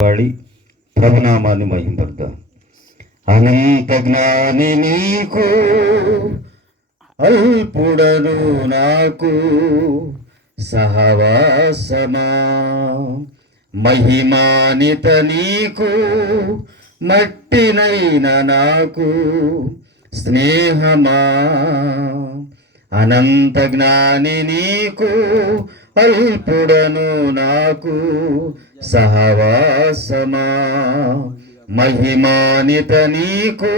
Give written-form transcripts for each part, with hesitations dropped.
వాడి ప్రభునామాన్ని మహింపడతాం. అనంత జ్ఞాని నీకు అల్పుడను నాకు సహవాసమా, మహిమానిత నీకు మట్టినైన నాకు స్నేహమా. అనంత జ్ఞాని నీకు అల్పుడను నాకు సహవాసమా, మహిమానిత నీకు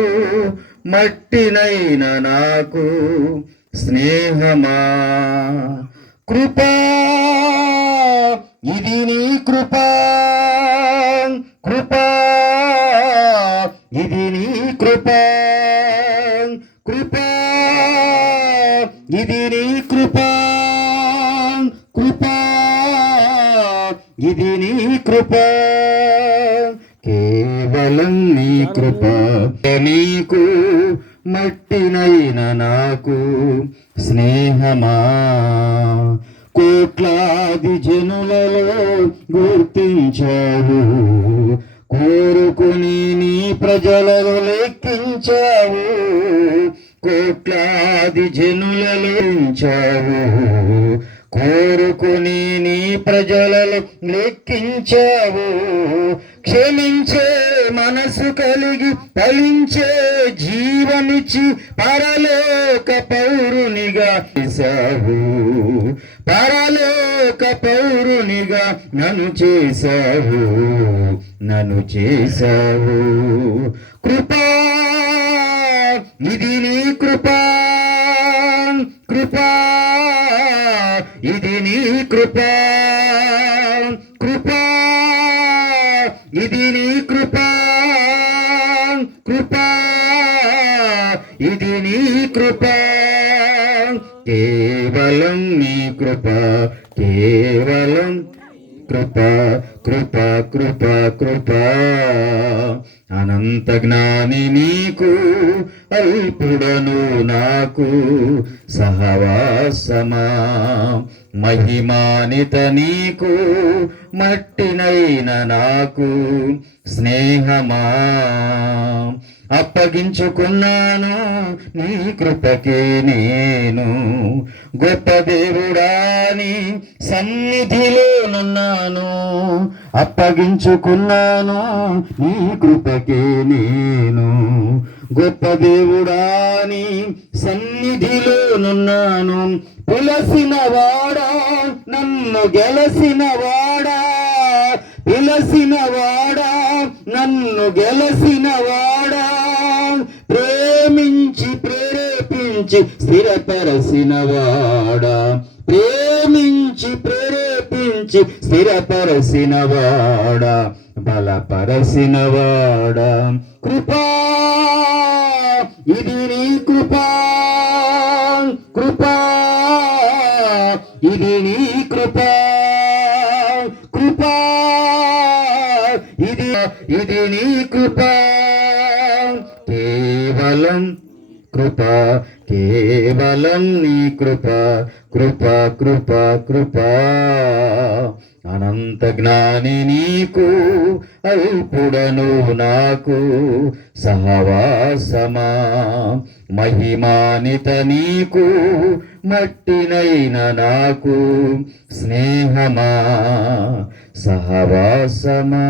మట్టినైన నాకు స్నేహమా. కృపా ఇది నీ కృపా, కృపా ఇది నీ కృపా, కృపా ఇది నీ కృపా, కృపా ఇది నీ కృప, కేవలం నీ కృప. నీకు మట్టినైన నాకు స్నేహమా, కోట్లాది జనులలో గుర్తించావు, కోరుకుని నీ ప్రజలను లెక్కించావు. కోట్లాది జనులలో ఉంచావు, కోరుకుని నీ ప్రజలను లెక్కించావు. క్షమించే మనసు కలిగి ఫలించే జీవమిచ్చి పరలోక పౌరునిగా చేశావు, పరలోక పౌరునిగా నన్ను చేశావు, నన్ను చేశావు. కృపా ఇది నీ కృపా, కృపా ఇది నీ కృపా, కృపా ఇది నీ కృపా, కృపా ఇది నీ కృపా, కేవలం నీ కృప, కేవలం కృప, కృప కృప కృప. అనంత జ్ఞాని నీకు అల్పుడను నాకు సహవాసమా, మహిమానిత నీకు మట్టినైన నాకు స్నేహమా. అప్పగించుకున్నాను నీ కృపకే నేను, గొప్ప దేవుడాని సన్నిధిలోనున్నాను. అప్పగించుకున్నాను నీ కృపకే నేను, గొప్ప దేవుడాని సన్నిధిలోనున్నాను. పిలసిన వాడా నన్ను గెలసిన వాడా, పిలసిన వాడా నన్ను గెలసిన వాడా, ప్రేమించి ప్రేరేపించి స్థిరపరచిన వాడా, ప్రేమించి ప్రేరేపించి స్థిరపరచిన వాడా, బలపరచిన వాడా. కృపా ఇది నీ కృపా, కృపా ఇది నీ కృపా, కృపా ఇది నీ కృపా, కేవలం కృప, కేవలం నీ కృప, కృప కృప కృప. అనంత జ్ఞాని నీకు అల్పుడను నాకు సహవాసమా, మహిమానిత నీకు మట్టినైన నాకు స్నేహమా, సహవాసమా.